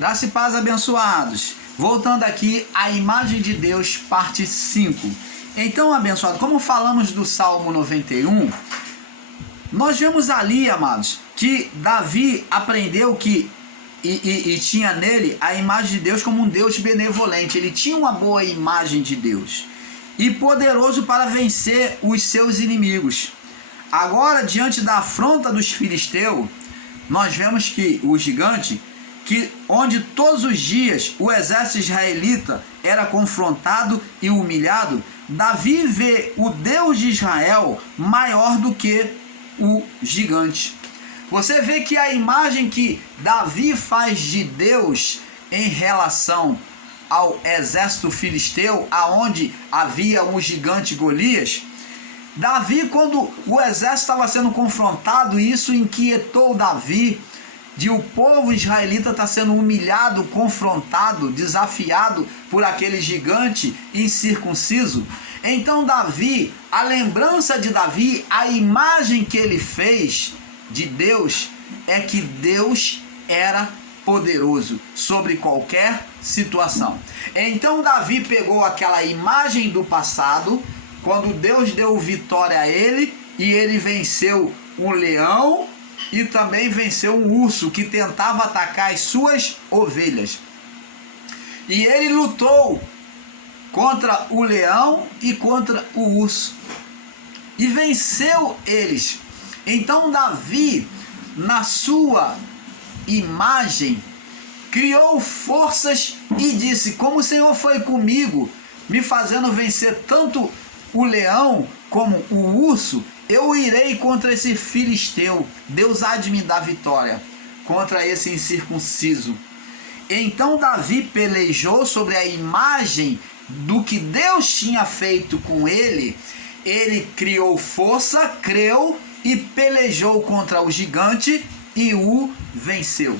Graça e paz, abençoados. Voltando aqui à imagem de Deus, parte 5. Então, abençoado, como falamos do Salmo 91, nós vemos ali, amados, que Davi aprendeu que e tinha nele a imagem de Deus como um Deus benevolente. Ele tinha uma boa imagem de Deus e poderoso para vencer os seus inimigos. Agora, diante da afronta dos filisteus, nós vemos que o gigante, onde todos os dias o exército israelita era confrontado e humilhado, Davi vê o Deus de Israel maior do que o gigante. Você vê que a imagem que Davi faz de Deus em relação ao exército filisteu, aonde havia um gigante Golias, Davi, quando o exército estava sendo confrontado, isso inquietou Davi, de o povo israelita estar sendo humilhado, confrontado, desafiado por aquele gigante incircunciso. Então Davi, a lembrança de Davi, a imagem que ele fez de Deus é que Deus era poderoso sobre qualquer situação. Então Davi pegou aquela imagem do passado, quando Deus deu vitória a ele, e ele venceu um leão e também venceu um urso que tentava atacar as suas ovelhas. E ele lutou contra o leão e contra o urso e venceu eles. Então Davi, na sua imagem, criou forças e disse: como o Senhor foi comigo, me fazendo vencer tanto o leão como o urso, eu irei contra esse filisteu. Deus há de me dar vitória contra esse incircunciso. Então Davi pelejou sobre a imagem do que Deus tinha feito com ele. Ele criou força, creu e pelejou contra o gigante e o venceu.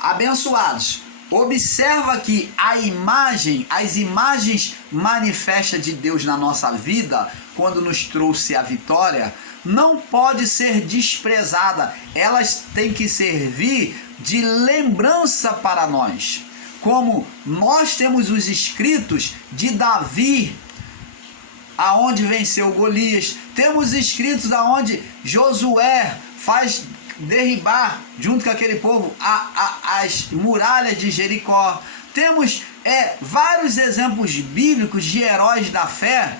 Abençoados, observa que as imagens manifestas de Deus na nossa vida, quando nos trouxe a vitória, não pode ser desprezada. Elas têm que servir de lembrança para nós. Como nós temos os escritos de Davi, aonde venceu Golias, temos escritos aonde Josué faz derribar, junto com aquele povo, as muralhas de Jericó. Temos vários exemplos bíblicos de heróis da fé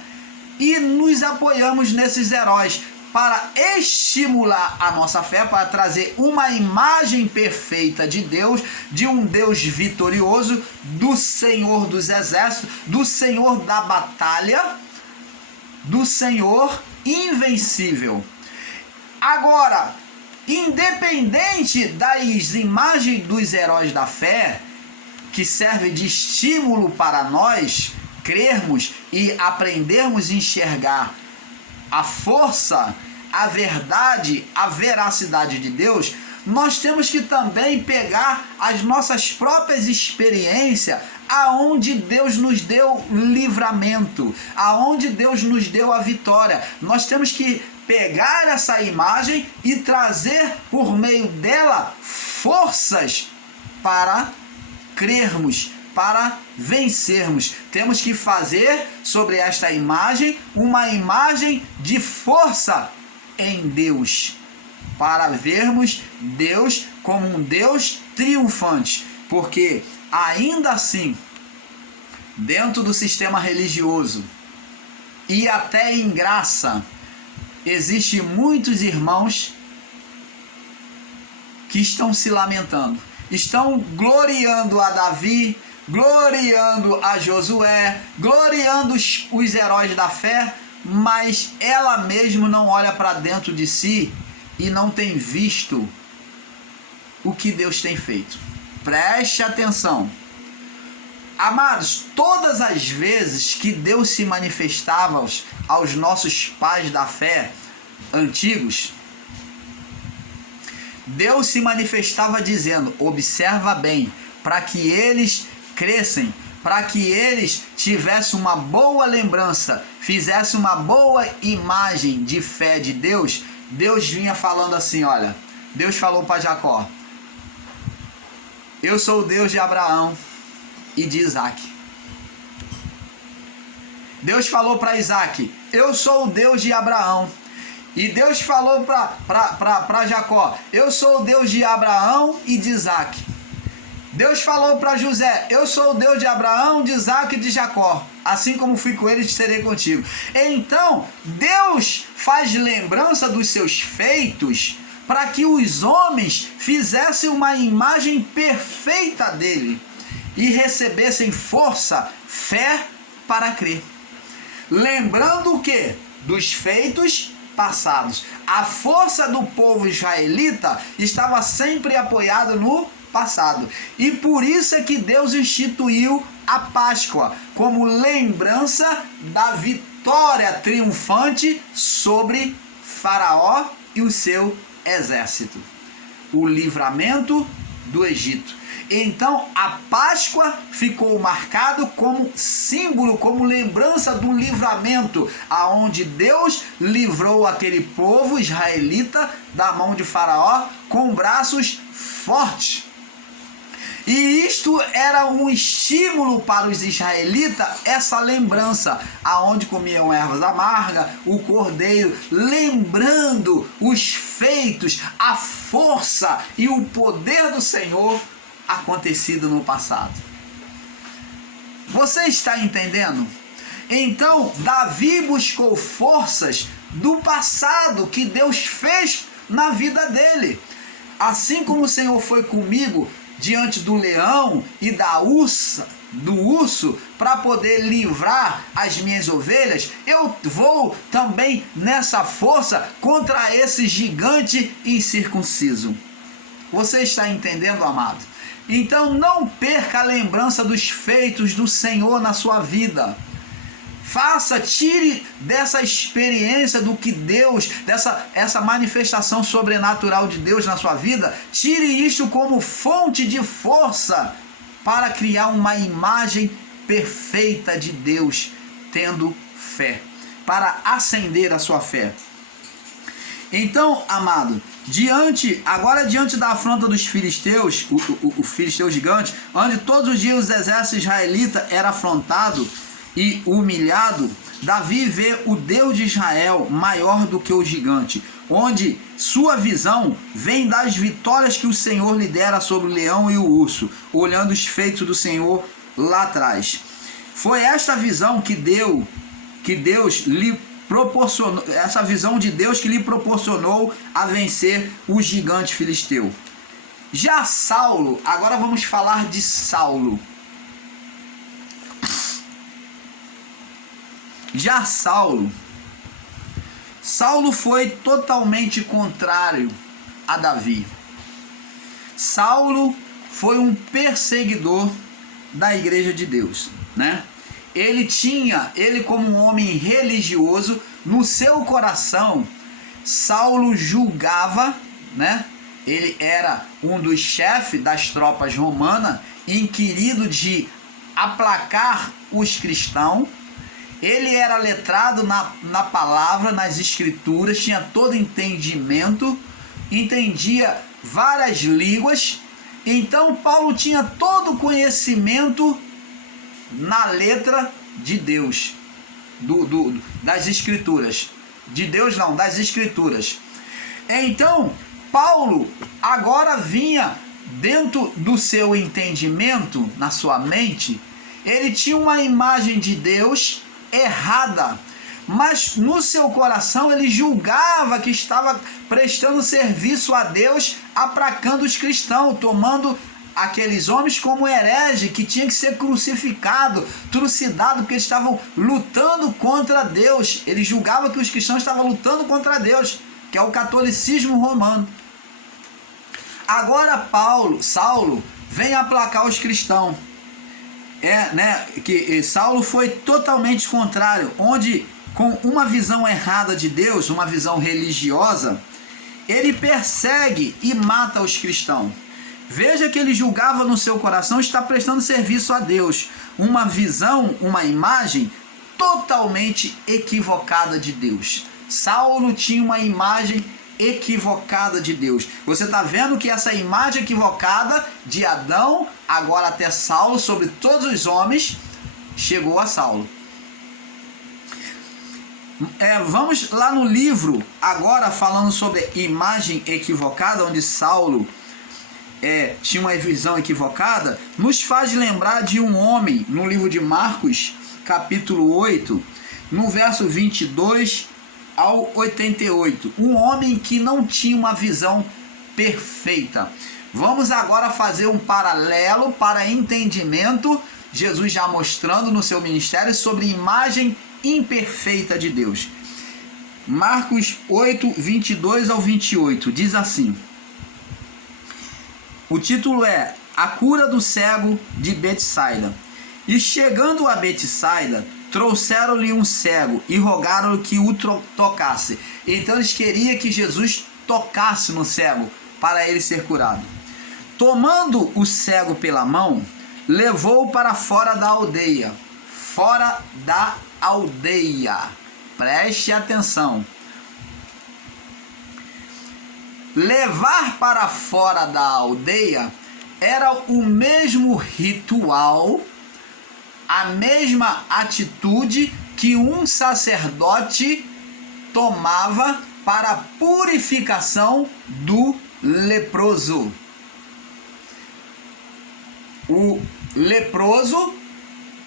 e nos apoiamos nesses heróis para estimular a nossa fé, para trazer uma imagem perfeita de Deus, de um Deus vitorioso, do Senhor dos exércitos, do Senhor da batalha, do Senhor invencível. Agora, independente das imagens dos heróis da fé, que serve de estímulo para nós crermos e aprendermos a enxergar a força, a verdade, a veracidade de Deus, nós temos que também pegar as nossas próprias experiências, aonde Deus nos deu livramento, aonde Deus nos deu a vitória. Nós temos que pegar essa imagem e trazer por meio dela forças para crermos, para vencermos. Temos que fazer sobre esta imagem uma imagem de força em Deus, para vermos Deus como um Deus triunfante, porque ainda assim, dentro do sistema religioso e até em graça, existem muitos irmãos que estão se lamentando, estão gloriando a Davi, gloriando a Josué, gloriando os heróis da fé, mas ela mesmo não olha para dentro de si e não tem visto o que Deus tem feito. Preste atenção. Amados, todas as vezes que Deus se manifestava aos nossos pais da fé antigos, Deus se manifestava dizendo: observa bem, para que eles crescem, para que eles tivessem uma boa lembrança, fizessem uma boa imagem de fé de Deus. Deus vinha falando assim, olha, Deus falou para Jacó: eu sou o Deus de Abraão e de Isaac. Deus falou para Isaac, eu sou o Deus de Abraão. E Deus falou para Jacó, eu sou o Deus de Abraão e de Isaac. Deus falou para José, eu sou o Deus de Abraão, de Isaac e de Jacó. Assim como fui com eles, serei contigo. Então, Deus faz lembrança dos seus feitos para que os homens fizessem uma imagem perfeita dele e recebessem força, fé para crer. Lembrando o quê? Dos feitos passados. A força do povo israelita estava sempre apoiada no passado. E por isso é que Deus instituiu a Páscoa como lembrança da vitória triunfante sobre Faraó e o seu exército. O livramento do Egito. Então a Páscoa ficou marcado como símbolo, como lembrança do livramento, aonde Deus livrou aquele povo israelita da mão de Faraó com braços fortes. E isto era um estímulo para os israelitas, essa lembrança, aonde comiam ervas amargas, o cordeiro, lembrando os feitos, a força e o poder do Senhor acontecido no passado. Você está entendendo? Então, Davi buscou forças do passado que Deus fez na vida dele. Assim como o Senhor foi comigo diante do leão e do urso, para poder livrar as minhas ovelhas, eu vou também nessa força contra esse gigante incircunciso. Você está entendendo, amado? Então não perca a lembrança dos feitos do Senhor na sua vida. Tire dessa experiência do que Deus, essa manifestação sobrenatural de Deus na sua vida, tire isso como fonte de força para criar uma imagem perfeita de Deus, tendo fé, para acender a sua fé. Então, amado, diante da afronta dos filisteus, o filisteu gigante, onde todos os dias os exércitos israelitas eram afrontados e humilhado, Davi vê o Deus de Israel maior do que o gigante, onde sua visão vem das vitórias que o Senhor lhe dera sobre o leão e o urso, olhando os feitos do Senhor lá atrás. Foi esta visão que Deus lhe proporcionou, essa visão de Deus que lhe proporcionou a vencer o gigante filisteu. Já Saulo, agora vamos falar de Saulo. Já Saulo foi totalmente contrário a Davi. Saulo foi um perseguidor da igreja de Deus, né? Ele como um homem religioso, no seu coração, Saulo julgava, né? Ele era um dos chefes das tropas romanas, inquirido de aplacar os cristãos. Ele era letrado na palavra, nas escrituras, tinha todo entendimento, entendia várias línguas. Então Paulo tinha todo o conhecimento na letra de Deus, das escrituras. De Deus não, das escrituras. Então Paulo agora vinha dentro do seu entendimento, na sua mente, ele tinha uma imagem de Deus errada, mas no seu coração ele julgava que estava prestando serviço a Deus, aplacando os cristãos, tomando aqueles homens como herege, que tinha que ser crucificado, trucidado, porque eles estavam lutando contra Deus. Ele julgava que os cristãos estavam lutando contra Deus, que é o catolicismo romano. Agora Saulo vem aplacar os cristãos. Que Saulo foi totalmente contrário, onde com uma visão errada de Deus, uma visão religiosa, ele persegue e mata os cristãos. Veja que ele julgava no seu coração estar prestando serviço a Deus, uma visão, uma imagem totalmente equivocada de Deus. Saulo tinha uma imagem equivocada de Deus. Você está vendo que essa imagem equivocada de Adão, agora até Saulo, sobre todos os homens, chegou a Saulo. Vamos lá no livro, agora falando sobre imagem equivocada, onde Saulo tinha uma visão equivocada, nos faz lembrar de um homem, no livro de Marcos, capítulo 8, no verso 22 ao 88. Um homem que não tinha uma visão perfeita. Vamos agora fazer um paralelo para entendimento, Jesus já mostrando no seu ministério sobre imagem imperfeita de Deus. Marcos 8, 22 ao 28, diz assim. O título é A Cura do Cego de Betsaida. E chegando a Betsaida, trouxeram-lhe um cego e rogaram-lhe que o tocasse. Então eles queriam que Jesus tocasse no cego para ele ser curado. Tomando o cego pela mão, levou-o para fora da aldeia. Fora da aldeia. Preste atenção. Levar para fora da aldeia era o mesmo ritual, a mesma atitude que um sacerdote tomava para a purificação do leproso. O leproso,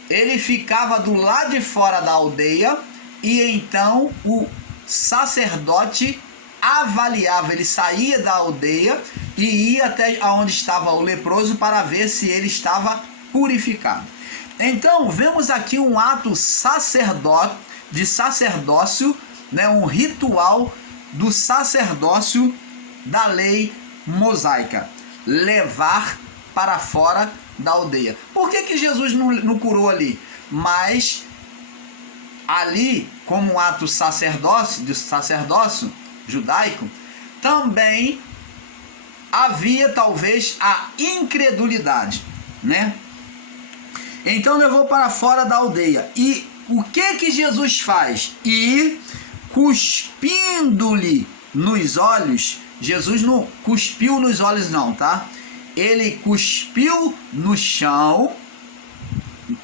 ele ficava do lado de fora da aldeia e então o sacerdote avaliava, ele saía da aldeia e ia até onde estava o leproso para ver se ele estava purificado. Então, vemos aqui um ato de sacerdócio, né, um ritual do sacerdócio da lei mosaica. Levar para fora da aldeia. Por que Jesus não curou ali? Mas ali, como um ato de sacerdócio judaico, também havia talvez a incredulidade, né? Então levou para fora da aldeia. E o que Jesus faz? E cuspindo-lhe nos olhos, Jesus não cuspiu nos olhos não, tá? Ele cuspiu no chão.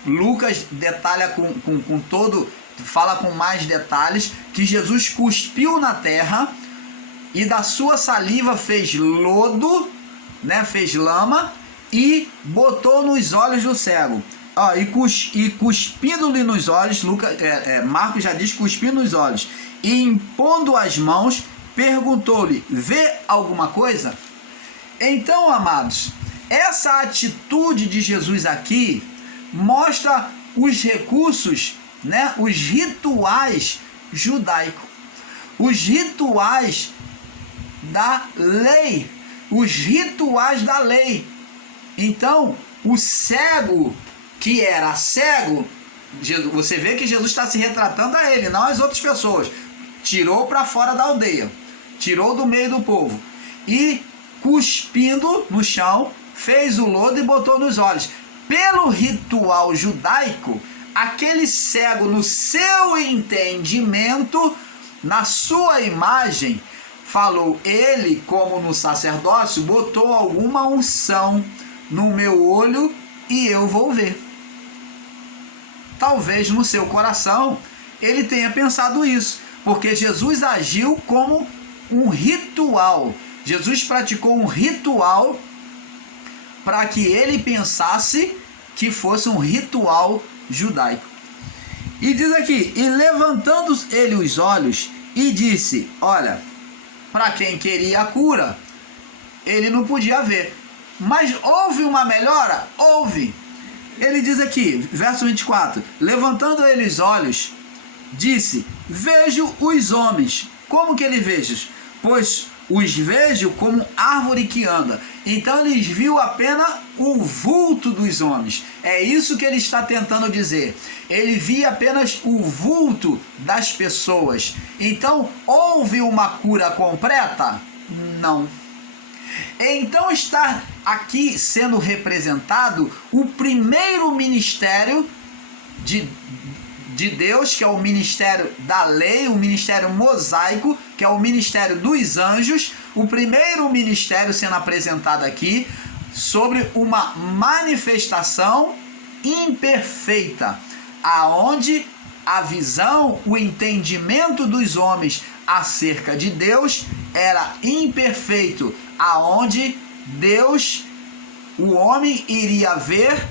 Lucas detalha com todo, fala com mais detalhes, que Jesus cuspiu na terra e da sua saliva fez lodo, né? Fez lama e botou nos olhos do cego. E cuspindo-lhe nos olhos, Marcos já diz cuspindo nos olhos, e impondo as mãos, perguntou-lhe: vê alguma coisa? Então, amados, essa atitude de Jesus aqui mostra os recursos, né, os rituais judaicos, os rituais da lei, os rituais da lei. Então, o cego que era cego, você vê que Jesus está se retratando a ele, não às outras pessoas. Tirou para fora da aldeia, tirou do meio do povo e cuspindo no chão, fez o lodo e botou nos olhos. Pelo ritual judaico, aquele cego, no seu entendimento, na sua imagem, falou: ele, como no sacerdócio, botou alguma unção no meu olho e eu vou ver. Talvez no seu coração ele tenha pensado isso, porque Jesus agiu como um ritual. Jesus praticou um ritual para que ele pensasse que fosse um ritual judaico. E diz aqui: e levantando ele os olhos e disse, olha, para quem queria a cura, ele não podia ver. Mas houve uma melhora? Houve. Ele diz aqui, verso 24, levantando ele os olhos, disse, vejo os homens. Como que ele veja? Pois os vejo como árvore que anda. Então ele viu apenas o vulto dos homens. É isso que ele está tentando dizer. Ele via apenas o vulto das pessoas. Então, houve uma cura completa? Não. Então está aqui sendo representado o primeiro ministério de Deus, que é o ministério da lei, o ministério mosaico, que é o ministério dos anjos, o primeiro ministério sendo apresentado aqui, sobre uma manifestação imperfeita, aonde a visão, o entendimento dos homens acerca de Deus era imperfeito, aonde Deus, o homem iria ver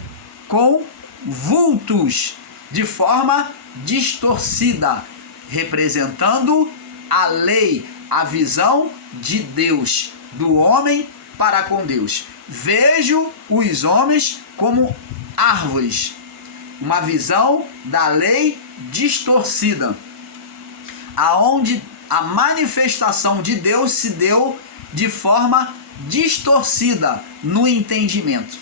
com vultos, de forma distorcida, representando a lei, a visão de Deus, do homem para com Deus. Vejo os homens como árvores, uma visão da lei distorcida, aonde a manifestação de Deus se deu de forma distorcida no entendimento.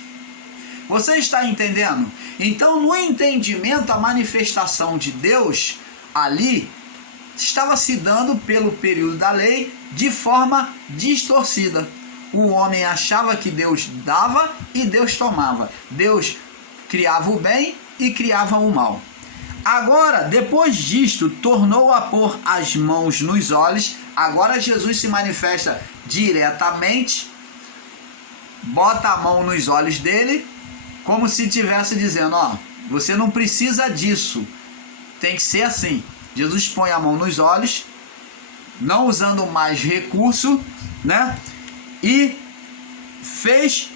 Você está entendendo? Então, no entendimento, a manifestação de Deus ali estava se dando pelo período da lei de forma distorcida. O homem achava que Deus dava e Deus tomava. Deus criava o bem e criava o mal. Agora, depois disto, tornou a pôr as mãos nos olhos. Agora Jesus se manifesta diretamente, bota a mão nos olhos dele, como se estivesse dizendo, ó, você não precisa disso, tem que ser assim. Jesus põe a mão nos olhos, não usando mais recurso, né? E fez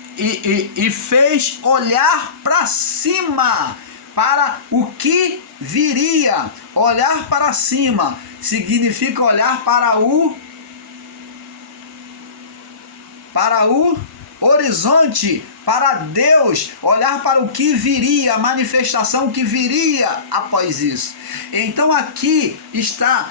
olhar para cima, para o que viria. Olhar para cima significa olhar para o horizonte, para Deus, olhar para o que viria, a manifestação que viria após isso. Então aqui está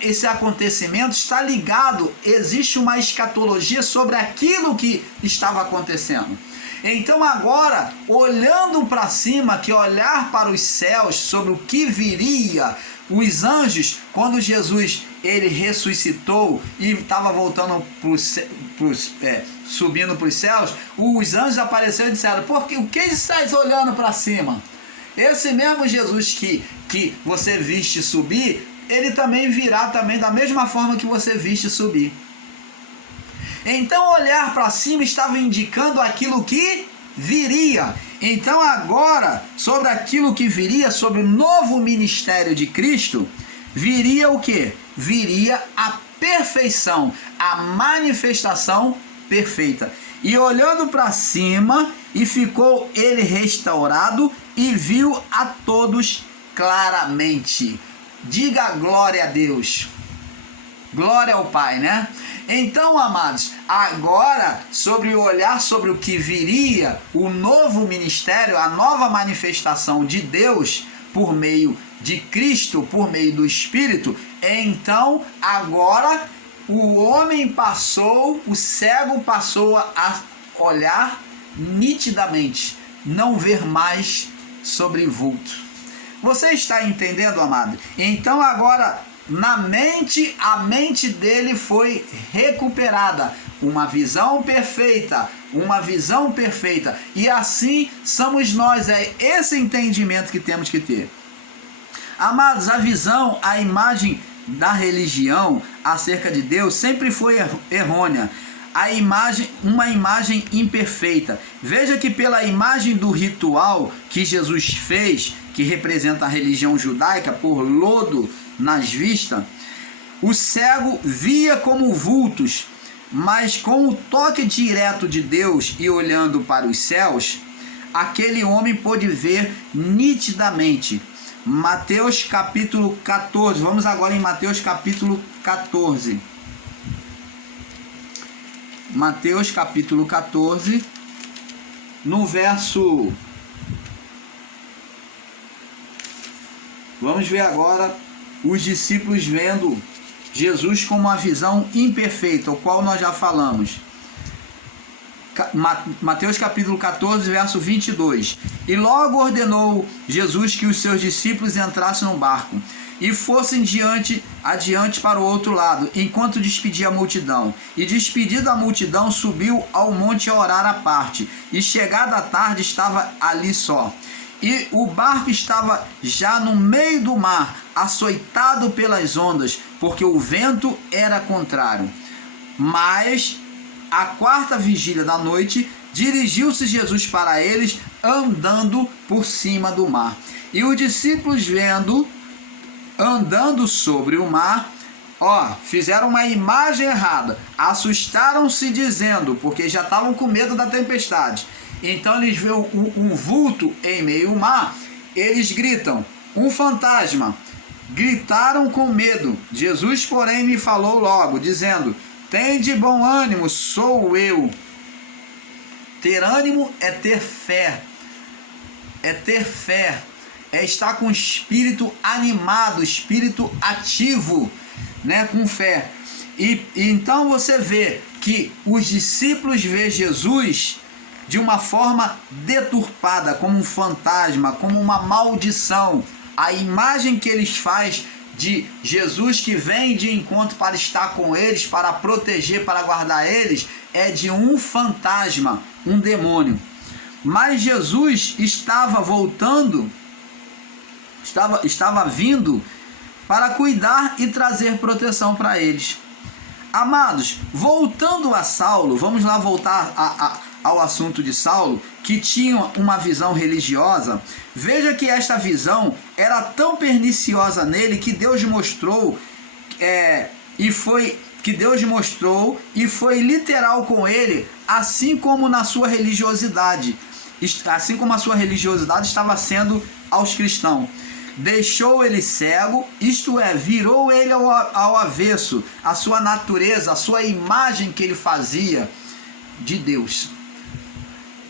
esse acontecimento, está ligado, existe uma escatologia sobre aquilo que estava acontecendo. Então agora, olhando para cima, que olhar para os céus, sobre o que viria, os anjos, quando Jesus ele ressuscitou e estava voltando subindo para os céus, os anjos apareceram e disseram, porque o que estás olhando para cima? Esse mesmo Jesus que você viste subir, ele também virá também da mesma forma que você viste subir. Então olhar para cima estava indicando aquilo que viria. Então agora, sobre aquilo que viria, sobre o novo ministério de Cristo, viria o quê? Viria a perfeição, a manifestação perfeita. E olhando para cima, e ficou ele restaurado e viu a todos claramente. Diga glória a Deus. Glória ao Pai, né? Então, amados, agora, sobre o olhar sobre o que viria, o novo ministério, a nova manifestação de Deus por meio de Cristo, por meio do Espírito, então, agora, o homem passou, o cego passou a olhar nitidamente, não ver mais sobre vulto. Você está entendendo, amado? Então, agora, a mente dele foi recuperada, uma visão perfeita, e assim somos nós, é esse entendimento que temos que ter. Amados, a visão, a imagem da religião acerca de Deus sempre foi errônea, uma imagem imperfeita. Veja que pela imagem do ritual que Jesus fez, que representa a religião judaica, por lodo nas vistas, o cego via como vultos, mas com o toque direto de Deus e olhando para os céus, aquele homem pôde ver nitidamente. Mateus capítulo 14, vamos agora em Mateus capítulo 14. Mateus capítulo 14, no verso... Vamos ver agora os discípulos vendo Jesus com uma visão imperfeita, o qual nós já falamos. Mateus capítulo 14, verso 22. E logo ordenou Jesus que os seus discípulos entrassem no barco e fossem adiante para o outro lado, enquanto despedia a multidão. E despedida a multidão, subiu ao monte a orar à parte. E chegada a tarde, estava ali só. e o barco estava já no meio do mar, açoitado pelas ondas, porque o vento era contrário. Mas, à quarta vigília da noite, dirigiu-se Jesus para eles, andando por cima do mar. E os discípulos, vendo, andando sobre o mar, fizeram uma imagem errada, assustaram-se dizendo, porque já estavam com medo da tempestade. Então eles veem um vulto em meio ao mar, eles gritam, um fantasma. Gritaram com medo. Jesus, porém, me falou logo, dizendo, tende bom ânimo, sou eu. Ter ânimo é ter fé. É ter fé. É estar com o espírito animado, espírito ativo, né, com fé. E então você vê que os discípulos veem Jesus de uma forma deturpada, como um fantasma, como uma maldição. A imagem que eles fazem de Jesus que vem de encontro para estar com eles, para proteger, para guardar eles, é de um fantasma, um demônio. Mas Jesus estava voltando, estava vindo para cuidar e trazer proteção para eles. Amados, voltando a Saulo, vamos lá voltar ao assunto de Saulo, que tinha uma visão religiosa. Veja que esta visão era tão perniciosa nele que Deus mostrou e foi literal com ele, assim como na sua religiosidade, assim como a sua religiosidade estava sendo aos cristãos. Deixou ele cego, isto é, virou ele ao avesso, a sua natureza, a sua imagem que ele fazia de Deus.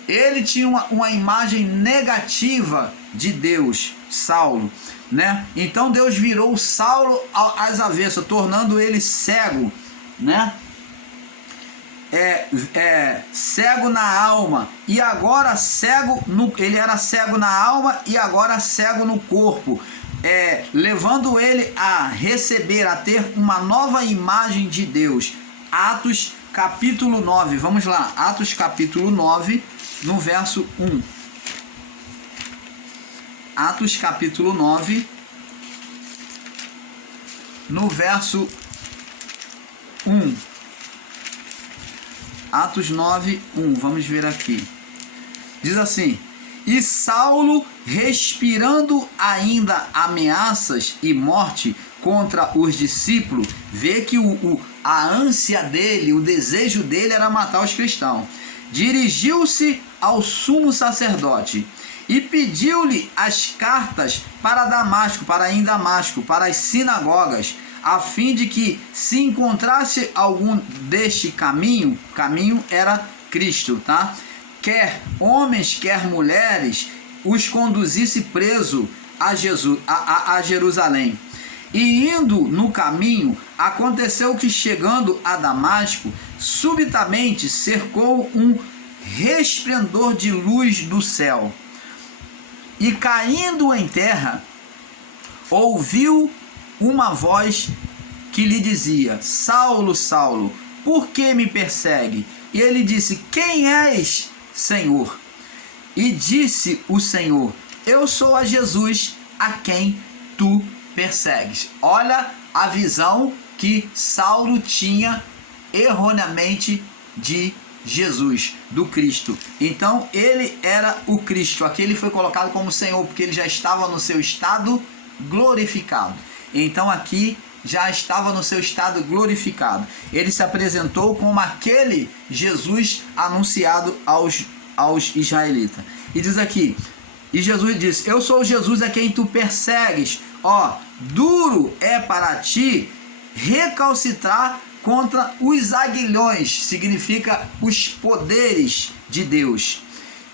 Ele tinha uma imagem negativa de Deus, Saulo, né? Então Deus virou Saulo às avessas, tornando ele cego, né? Cego na alma, e agora cego ele era cego na alma e agora cego no corpo, levando ele a receber, a ter uma nova imagem de Deus. Atos capítulo 9, vamos lá, Atos capítulo 9, no verso 1. Atos capítulo 9, no verso 1. Atos 9, 1, vamos ver aqui. Diz assim: e Saulo, respirando ainda ameaças e morte contra os discípulos, vê que a ânsia dele, o desejo dele era matar os cristãos, dirigiu-se ao sumo sacerdote e pediu-lhe as cartas para Damasco, para ir em Damasco, para as sinagogas, a fim de que, se encontrasse algum deste caminho era Cristo, tá? Quer homens, quer mulheres, os conduzisse preso a Jerusalém. E indo no caminho, aconteceu que, chegando a Damasco, subitamente cercou um resplendor de luz do céu. E caindo em terra, ouviu uma voz que lhe dizia: Saulo, Saulo, por que me persegue? E ele disse: quem és, Senhor? E disse o Senhor: eu sou a Jesus a quem tu persegues. Olha a visão que Saulo tinha erroneamente de Jesus, do Cristo. Então ele era o Cristo, aqui ele foi colocado como Senhor, porque ele já estava no seu estado glorificado. Então aqui já estava no seu estado glorificado. Ele se apresentou como aquele Jesus anunciado aos israelitas. E diz aqui, e Jesus disse: eu sou Jesus a quem tu persegues. Duro é para ti recalcitrar contra os aguilhões, significa os poderes de Deus.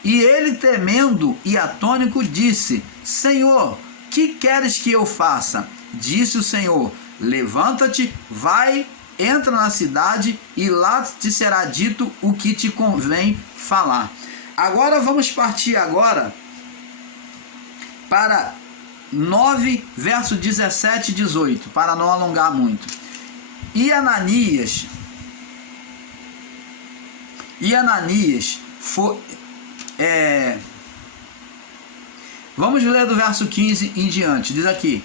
E ele, temendo e atônito, disse: Senhor, que queres que eu faça? Disse o Senhor: levanta-te, vai, entra na cidade e lá te será dito o que te convém falar. Agora vamos partir para 9, verso 17 e 18, para não alongar muito. E Ananias foi... Vamos ler do verso 15 em diante. Diz aqui,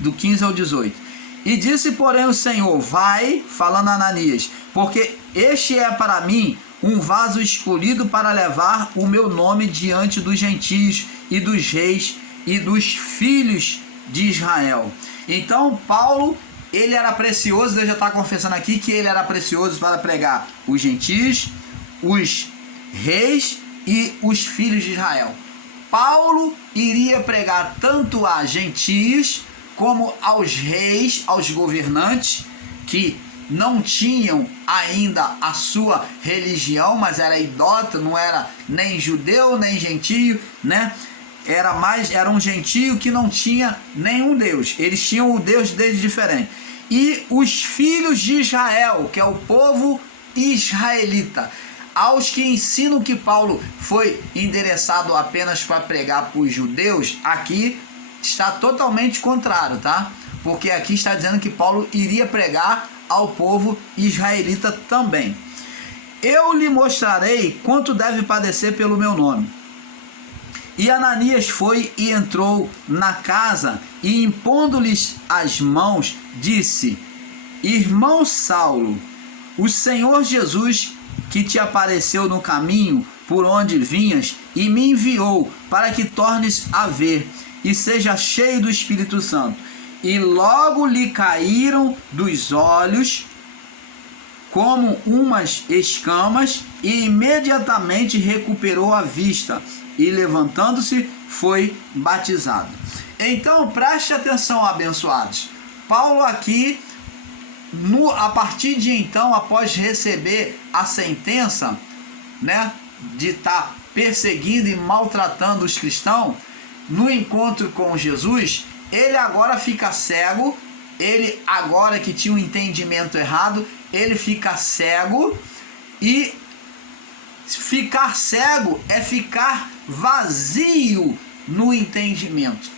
do 15 ao 18. E disse, porém, o Senhor, vai, falando a Ananias, porque este é para mim um vaso escolhido para levar o meu nome diante dos gentios e dos reis e dos filhos de Israel. Então, Paulo, ele era precioso, Deus já está confessando aqui que ele era precioso para pregar os gentios, os reis e os filhos de Israel. Paulo iria pregar tanto a gentios como aos reis, aos governantes, que não tinham ainda a sua religião, mas era idólatra, não era nem judeu, nem gentio, né? Era um gentio que não tinha nenhum Deus. Eles tinham o Deus deles diferente. E os filhos de Israel, que é o povo israelita, aos que ensinam que Paulo foi endereçado apenas para pregar para os judeus, aqui está totalmente contrário, tá? Porque aqui está dizendo que Paulo iria pregar ao povo israelita também. Eu lhe mostrarei quanto deve padecer pelo meu nome. E Ananias foi e entrou na casa e, impondo-lhes as mãos, disse: Irmão Saulo, o Senhor Jesus, que te apareceu no caminho por onde vinhas e me enviou para que tornes a ver e seja cheio do Espírito Santo. E logo lhe caíram dos olhos como umas escamas, e imediatamente recuperou a vista, e levantando-se foi batizado. Então preste atenção, abençoados. Paulo aqui, a partir de então, após receber a sentença, né, de estar perseguindo e maltratando os cristãos, no encontro com Jesus, ele agora fica cego. Ele agora que tinha um entendimento errado, ele fica cego. E ficar cego é ficar vazio no entendimento.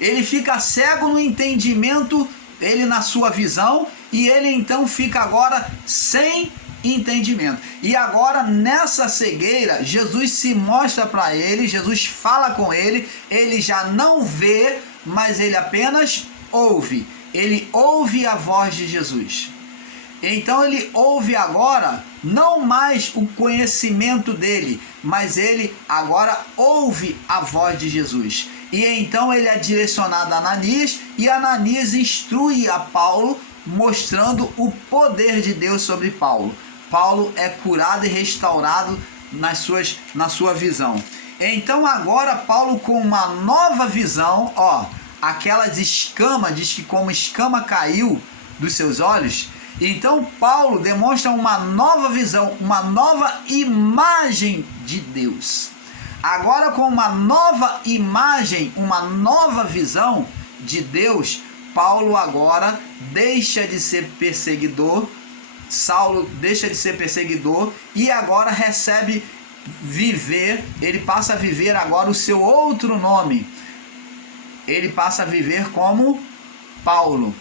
Ele fica cego no entendimento, ele na sua visão, e ele então fica agora sem entendimento. E agora nessa cegueira, Jesus se mostra para ele, Jesus fala com ele, ele já não vê, mas ele apenas ouve. Ele ouve a voz de Jesus. Então ele ouve agora não mais o conhecimento dele, mas ele agora ouve a voz de Jesus. E então ele é direcionado a Ananias, e Ananias instrui a Paulo, mostrando o poder de Deus sobre Paulo. Paulo é curado e restaurado na sua visão. Então agora Paulo, com uma nova visão, aquelas escamas, diz que como escama caiu dos seus olhos. Então Paulo demonstra uma nova visão, uma nova imagem de Deus. Agora, com uma nova imagem, uma nova visão de Deus, Paulo agora deixa de ser perseguidor. Saulo deixa de ser perseguidor e agora recebe viver, ele passa a viver agora o seu outro nome. Ele passa a viver como Paulo.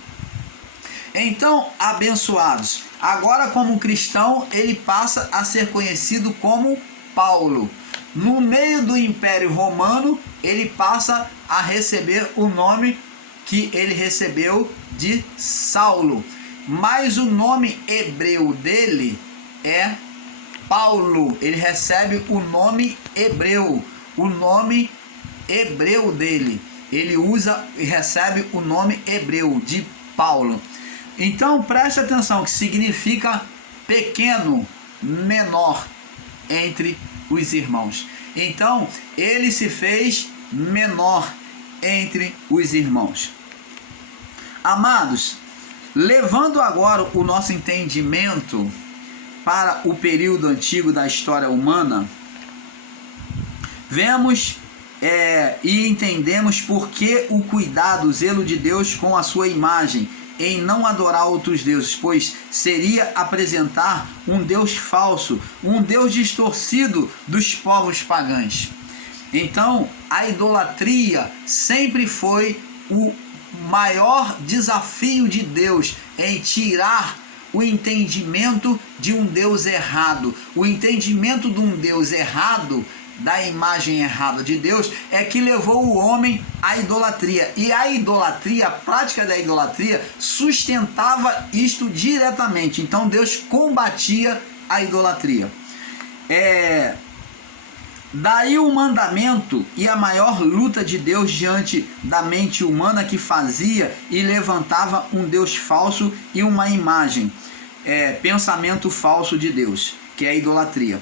Então, abençoados, agora como cristão, ele passa a ser conhecido como Paulo. No meio do Império Romano, ele passa a receber o nome que ele recebeu de Saulo. Mas o nome hebreu dele é Paulo. Ele recebe o nome hebreu. O nome hebreu dele. Ele usa e recebe o nome hebreu de Paulo. Então preste atenção, que significa pequeno, menor entre os irmãos. Então ele se fez menor entre os irmãos. Amados, levando agora o nosso entendimento para o período antigo da história humana, vemos e entendemos por que o cuidado, o zelo de Deus com a sua imagem, em não adorar outros deuses, pois seria apresentar um Deus falso, um Deus distorcido dos povos pagãos. Então, a idolatria sempre foi o maior desafio de Deus, em tirar o entendimento de um Deus errado. O entendimento de um Deus errado da imagem errada de Deus é que levou o homem à idolatria. E a idolatria, a prática da idolatria, sustentava isto diretamente. Então Deus combatia a idolatria. Daí o mandamento e a maior luta de Deus diante da mente humana, que fazia e levantava um Deus falso e uma imagem, pensamento falso de Deus, que é a idolatria.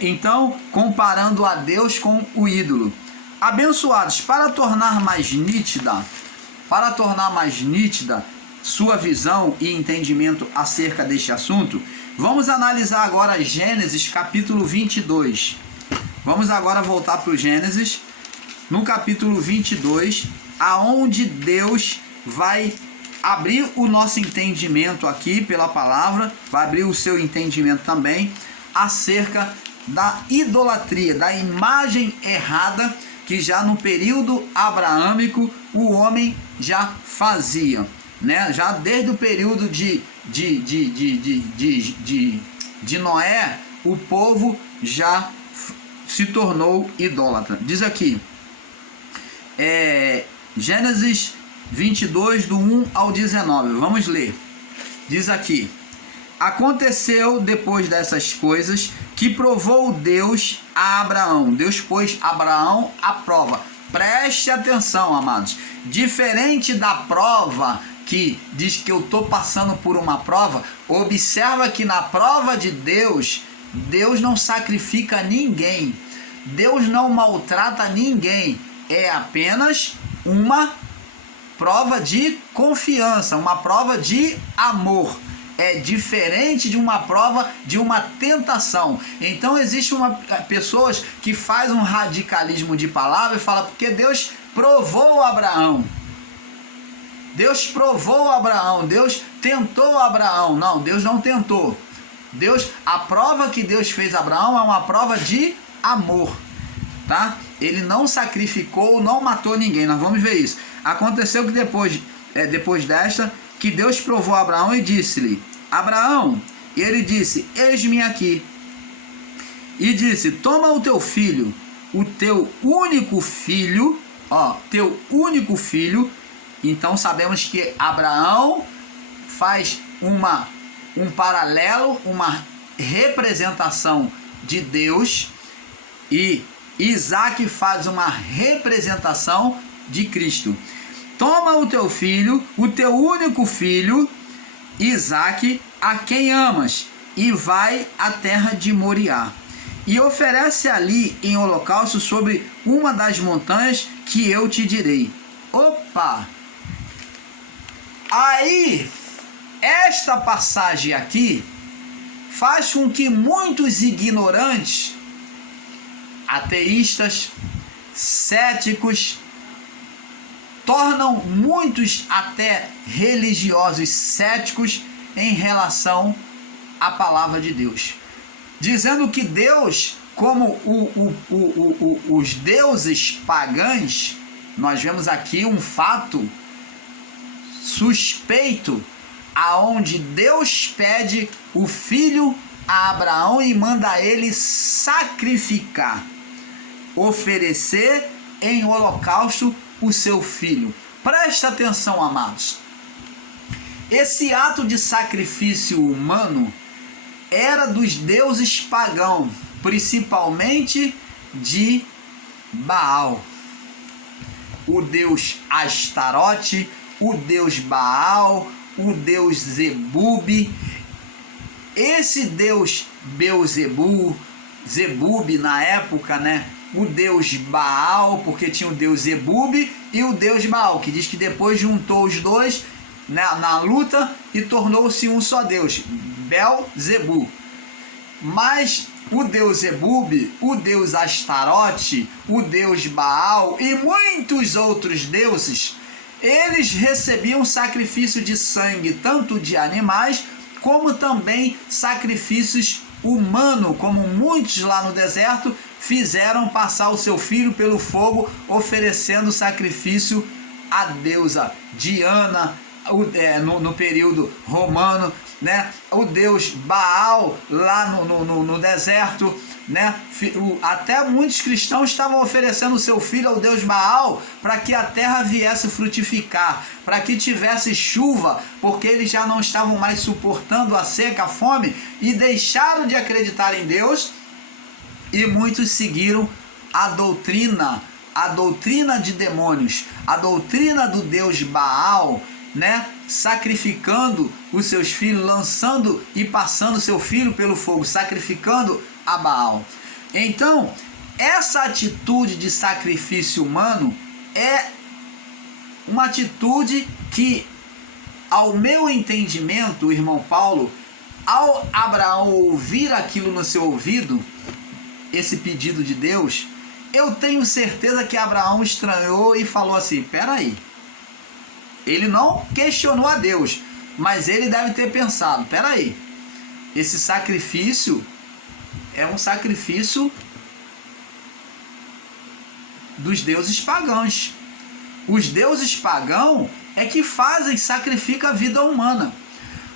Então, comparando a Deus com o ídolo. Abençoados, para tornar mais nítida sua visão e entendimento acerca deste assunto, vamos analisar agora Gênesis capítulo 22. Vamos agora voltar para o Gênesis, no capítulo 22, aonde Deus vai abrir o nosso entendimento aqui pela palavra, vai abrir o seu entendimento também, acerca da idolatria, da imagem errada que já no período abraâmico o homem já fazia, né? Já desde o período de Noé, o povo já se tornou idólatra. Diz aqui, Gênesis 22, do 1 ao 19, vamos ler. Diz aqui: aconteceu depois dessas coisas que provou Deus a Abraão. Deus pôs Abraão à prova. Preste atenção, amados. Diferente da prova que diz que eu estou passando por uma prova, observa que na prova de Deus, Deus não sacrifica ninguém. Deus não maltrata ninguém. É apenas uma prova de confiança, uma prova de amor. É diferente de uma prova de uma tentação. Então existe pessoas que fazem um radicalismo de palavra e falam porque Deus provou Abraão. Deus provou Abraão, Deus tentou Abraão. Não, Deus não tentou. A prova que Deus fez a Abraão é uma prova de amor, tá? Ele não sacrificou, não matou ninguém. Nós vamos ver isso. Aconteceu que depois desta, que Deus provou a Abraão e disse-lhe: Abraão, e ele disse: eis-me aqui. E disse: toma o teu filho, o teu único filho, teu único filho. Então sabemos que Abraão faz um paralelo, uma representação de Deus, e Isaac faz uma representação de Cristo. Toma o teu filho, o teu único filho, Isaac, a quem amas, e vai à terra de Moriá, e oferece ali em holocausto sobre uma das montanhas que eu te direi. Opa! Aí, esta passagem aqui faz com que muitos ignorantes, ateístas, céticos, tornam muitos até religiosos céticos em relação à palavra de Deus, dizendo que Deus, como os deuses pagãos, nós vemos aqui um fato suspeito, aonde Deus pede o filho a Abraão e manda ele sacrificar, oferecer em holocausto o seu filho. Presta atenção, amados. Esse ato de sacrifício humano era dos deuses pagãos, principalmente de Baal. O deus Astarote, o deus Baal, o deus Zebub. Esse deus Beelzebub, Zebub na época, né? O deus Baal, porque tinha o deus Zebub e o deus Baal, que diz que depois juntou os dois na luta e tornou-se um só deus, Beelzebub. Mas o deus Zebub, o deus Astarote, o deus Baal e muitos outros deuses, eles recebiam sacrifício de sangue, tanto de animais, como também sacrifícios humanos, como muitos lá no deserto fizeram passar o seu filho pelo fogo, oferecendo sacrifício à deusa Diana, no período romano, né? O deus Baal lá no deserto, né? Até muitos cristãos estavam oferecendo o seu filho ao deus Baal para que a terra viesse frutificar, para que tivesse chuva, porque eles já não estavam mais suportando a seca, a fome, e deixaram de acreditar em Deus, e muitos seguiram a doutrina de demônios, a doutrina do deus Baal, né? Sacrificando os seus filhos, lançando e passando seu filho pelo fogo, sacrificando a Baal. Então, essa atitude de sacrifício humano é uma atitude que, ao meu entendimento, irmão Paulo, ao Abraão ouvir aquilo no seu ouvido, esse pedido de Deus, eu tenho certeza que Abraão estranhou e falou assim: peraí, ele não questionou a Deus, mas ele deve ter pensado: peraí, esse sacrifício é um sacrifício dos deuses pagãos. Os deuses pagãos é que sacrificam a vida humana.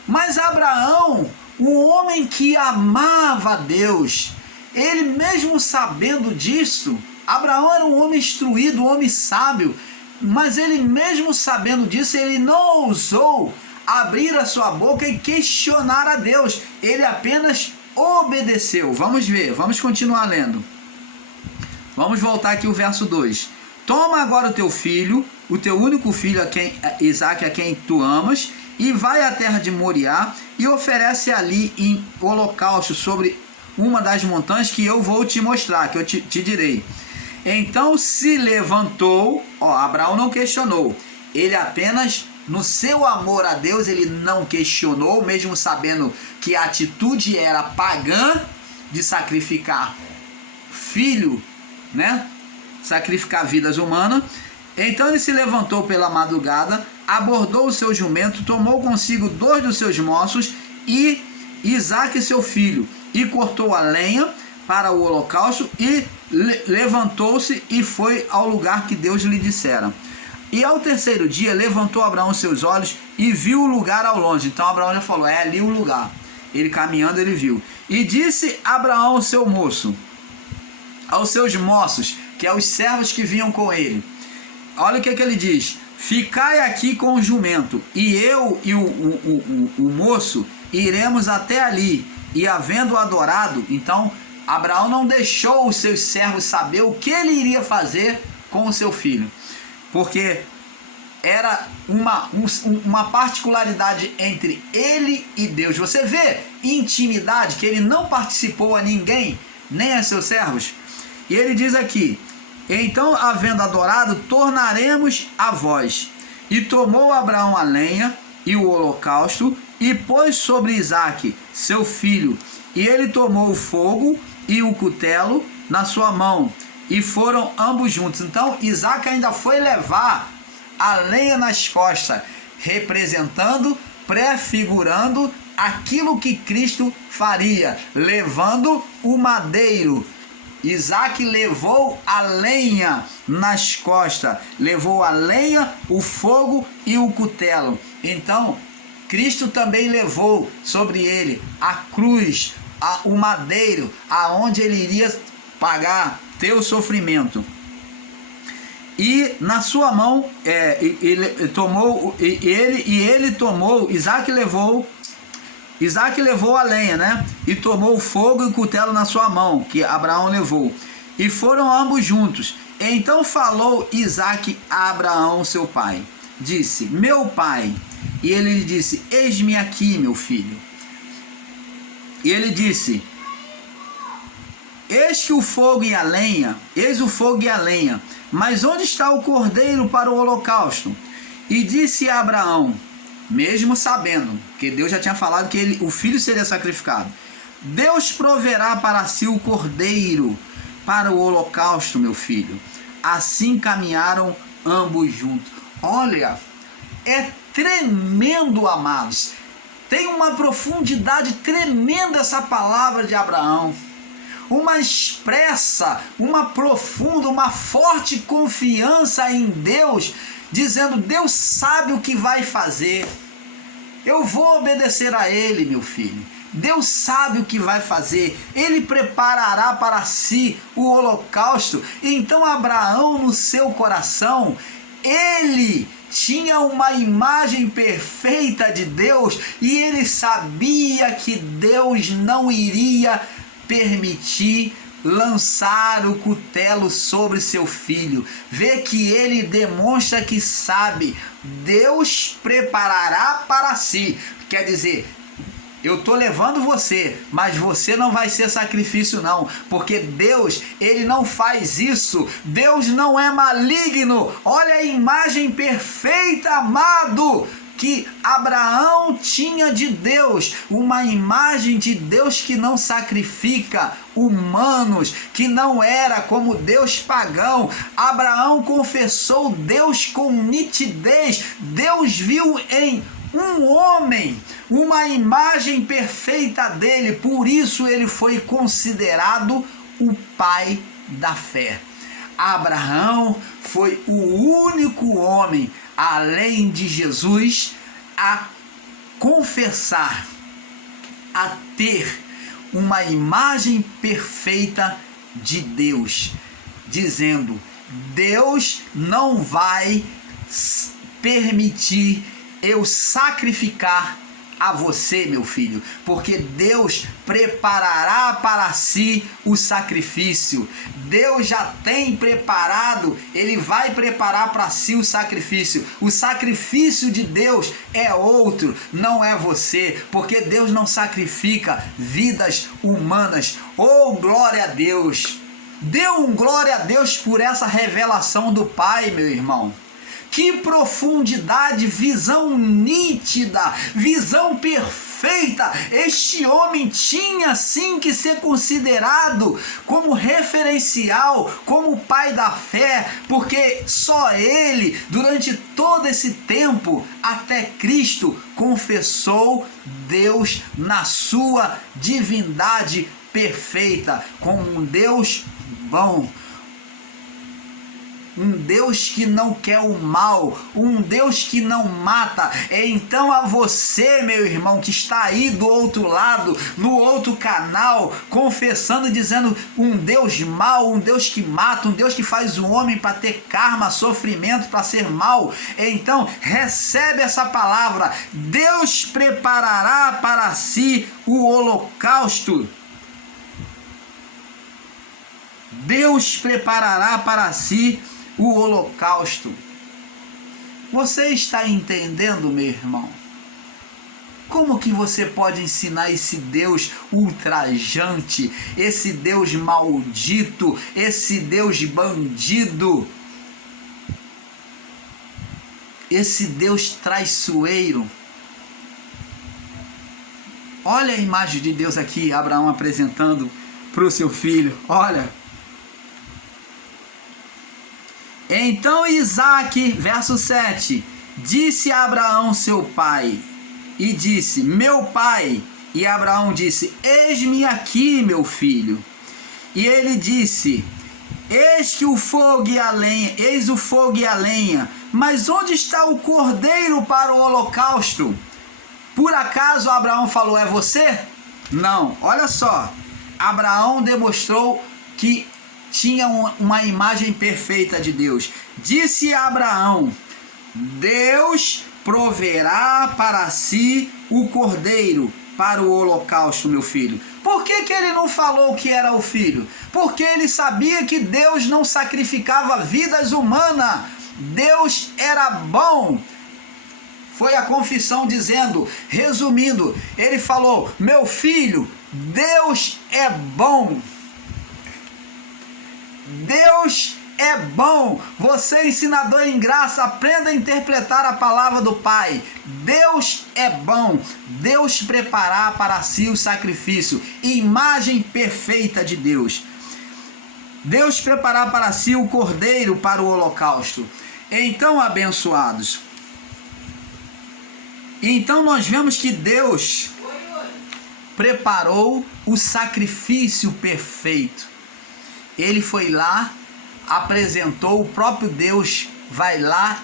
Mas Abraão, um homem que amava a Deus, ele mesmo sabendo disso, Abraão era um homem instruído, um homem sábio, mas ele mesmo sabendo disso, ele não ousou abrir a sua boca e questionar a Deus. Ele apenas obedeceu. Vamos ver, vamos continuar lendo. Vamos voltar aqui o verso 2. Toma agora o teu filho, o teu único filho, Isaque, a quem tu amas, e vai à terra de Moriá e oferece ali em holocausto sobre uma das montanhas que eu vou te mostrar, que eu te direi. Então se levantou, Abraão não questionou, ele apenas, no seu amor a Deus, ele não questionou, mesmo sabendo que a atitude era pagã de sacrificar filho, né? Sacrificar vidas humanas. Então ele se levantou pela madrugada, abordou o seu jumento, tomou consigo 2 dos seus moços e Isaque seu filho, e cortou a lenha para o holocausto, e levantou-se e foi ao lugar que Deus lhe dissera. E ao terceiro dia levantou Abraão seus olhos e viu o lugar ao longe. Então Abraão já falou: é ali o lugar. Ele caminhando, ele viu. E disse Abraão ao seu moço, aos seus moços, que é os servos que vinham com ele. Olha o que ele diz: ficai aqui com o jumento, e eu e o moço iremos até ali. E havendo adorado, então Abraão não deixou os seus servos saber o que ele iria fazer com o seu filho, porque era uma particularidade entre ele e Deus. Você vê intimidade, que ele não participou a ninguém, nem a seus servos. E ele diz aqui: então, havendo adorado, tornaremos a vós. E tomou Abraão a lenha e o holocausto, e pôs sobre Isaque, seu filho, e ele tomou o fogo e o cutelo na sua mão, e foram ambos juntos. Então Isaque ainda foi levar a lenha nas costas, representando, prefigurando aquilo que Cristo faria, levando o madeiro. Isaque levou a lenha nas costas, levou a lenha, o fogo e o cutelo. Então Cristo também levou sobre ele a cruz, o madeiro, aonde ele iria pagar teu sofrimento. E na sua mão, Isaque levou a lenha, né? E tomou o fogo e o cutelo na sua mão, que Abraão levou. E foram ambos juntos. Então falou Isaque a Abraão, seu pai. Disse: meu pai. E ele lhe disse: eis-me aqui, meu filho. E ele disse: eis o fogo e a lenha, mas onde está o cordeiro para o holocausto? E disse a Abraão, mesmo sabendo que Deus já tinha falado que o filho seria sacrificado: Deus proverá para si o cordeiro para o holocausto, meu filho. Assim caminharam ambos juntos. Olha, é tremendo, amados. Tem uma profundidade tremenda essa palavra de Abraão. Uma expressa, uma profunda, uma forte confiança em Deus, dizendo: Deus sabe o que vai fazer. Eu vou obedecer a Ele, meu filho. Deus sabe o que vai fazer. Ele preparará para si o holocausto. Então Abraão, no seu coração, ele tinha uma imagem perfeita de Deus e ele sabia que Deus não iria permitir lançar o cutelo sobre seu filho. Vê que ele demonstra que sabe. Deus preparará para si. Quer dizer, eu estou levando você, mas você não vai ser sacrifício não, porque Deus, Ele não faz isso. Deus não é maligno. Olha a imagem perfeita, amado, que Abraão tinha de Deus, uma imagem de Deus que não sacrifica humanos, que não era como Deus pagão. Abraão confessou Deus com nitidez. Deus viu em um homem uma imagem perfeita dele, por isso ele foi considerado o pai da fé. Abraão foi o único homem, além de Jesus, a confessar, a ter uma imagem perfeita de Deus, dizendo: Deus não vai permitir eu sacrificar a você, meu filho, porque Deus preparará para si o sacrifício. Deus já tem preparado, Ele vai preparar para si o sacrifício. O sacrifício de Deus é outro, não é você, porque Deus não sacrifica vidas humanas. Oh, glória a Deus! Dê um glória a Deus por essa revelação do Pai, meu irmão. Que profundidade, visão nítida, visão perfeita. Este homem tinha sim que ser considerado como referencial, como pai da fé, porque só ele, durante todo esse tempo, até Cristo, confessou Deus na sua divindade perfeita, como um Deus bom. Um Deus que não quer o mal, um Deus que não mata. Então a você, meu irmão, que está aí do outro lado, no outro canal, confessando e dizendo um Deus mau, um Deus que mata, um Deus que faz o homem para ter karma, sofrimento, para ser mal. Então recebe essa palavra: Deus preparará para si o holocausto. Deus preparará para si o holocausto. Você está entendendo, meu irmão? Como que você pode ensinar esse Deus ultrajante, esse Deus maldito, esse Deus bandido, esse Deus traiçoeiro? Olha a imagem de Deus aqui, Abraão apresentando para o seu filho. Olha. Então Isaque, verso 7, disse a Abraão seu pai, e disse: meu pai. E Abraão disse: eis-me aqui, meu filho. E ele disse: eis o fogo e a lenha, mas onde está o cordeiro para o holocausto? Por acaso Abraão falou: é você? Não, olha só, Abraão demonstrou que tinha uma imagem perfeita de Deus. Disse Abraão: Deus proverá para si o cordeiro para o holocausto, meu filho. Por que ele não falou que era o filho? Porque ele sabia que Deus não sacrificava vidas humanas. Deus era bom. Foi a confissão dizendo, resumindo, ele falou: meu filho, Deus é bom. Deus é bom. Você, ensinador em graça, aprenda a interpretar a palavra do Pai. Deus é bom. Deus preparar para si o sacrifício. Imagem perfeita de Deus. Deus preparar para si o cordeiro para o holocausto. Então, abençoados, então nós vemos que Deus preparou o sacrifício perfeito. Ele foi lá, apresentou, o próprio Deus vai lá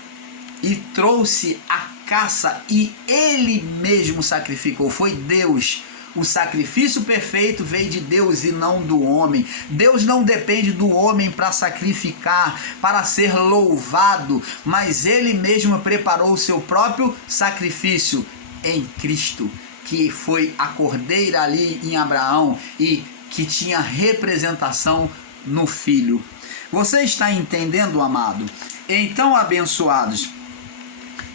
e trouxe a caça e ele mesmo sacrificou. Foi Deus. O sacrifício perfeito veio de Deus e não do homem. Deus não depende do homem para sacrificar, para ser louvado, mas ele mesmo preparou o seu próprio sacrifício em Cristo, que foi a cordeira ali em Abraão e que tinha representação no Filho. Você está entendendo, amado? Então, abençoados,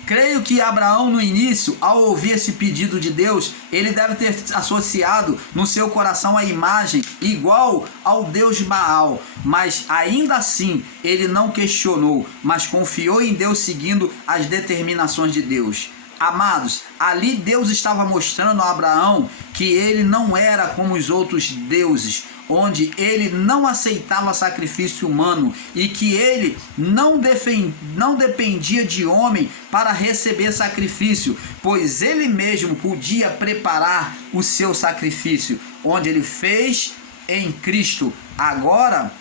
creio que Abraão, no início, ao ouvir esse pedido de Deus, ele deve ter associado no seu coração a imagem igual ao Deus Baal, mas ainda assim ele não questionou, mas confiou em Deus seguindo as determinações de Deus. Amados, ali Deus estava mostrando a Abraão que ele não era como os outros deuses, onde ele não aceitava sacrifício humano e que ele não dependia de homem para receber sacrifício, pois ele mesmo podia preparar o seu sacrifício, onde ele fez em Cristo. Agora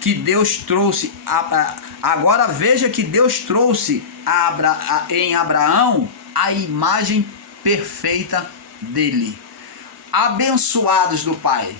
que Deus trouxe, agora veja que Deus trouxe em Abraão a imagem perfeita dele. Abençoados do Pai.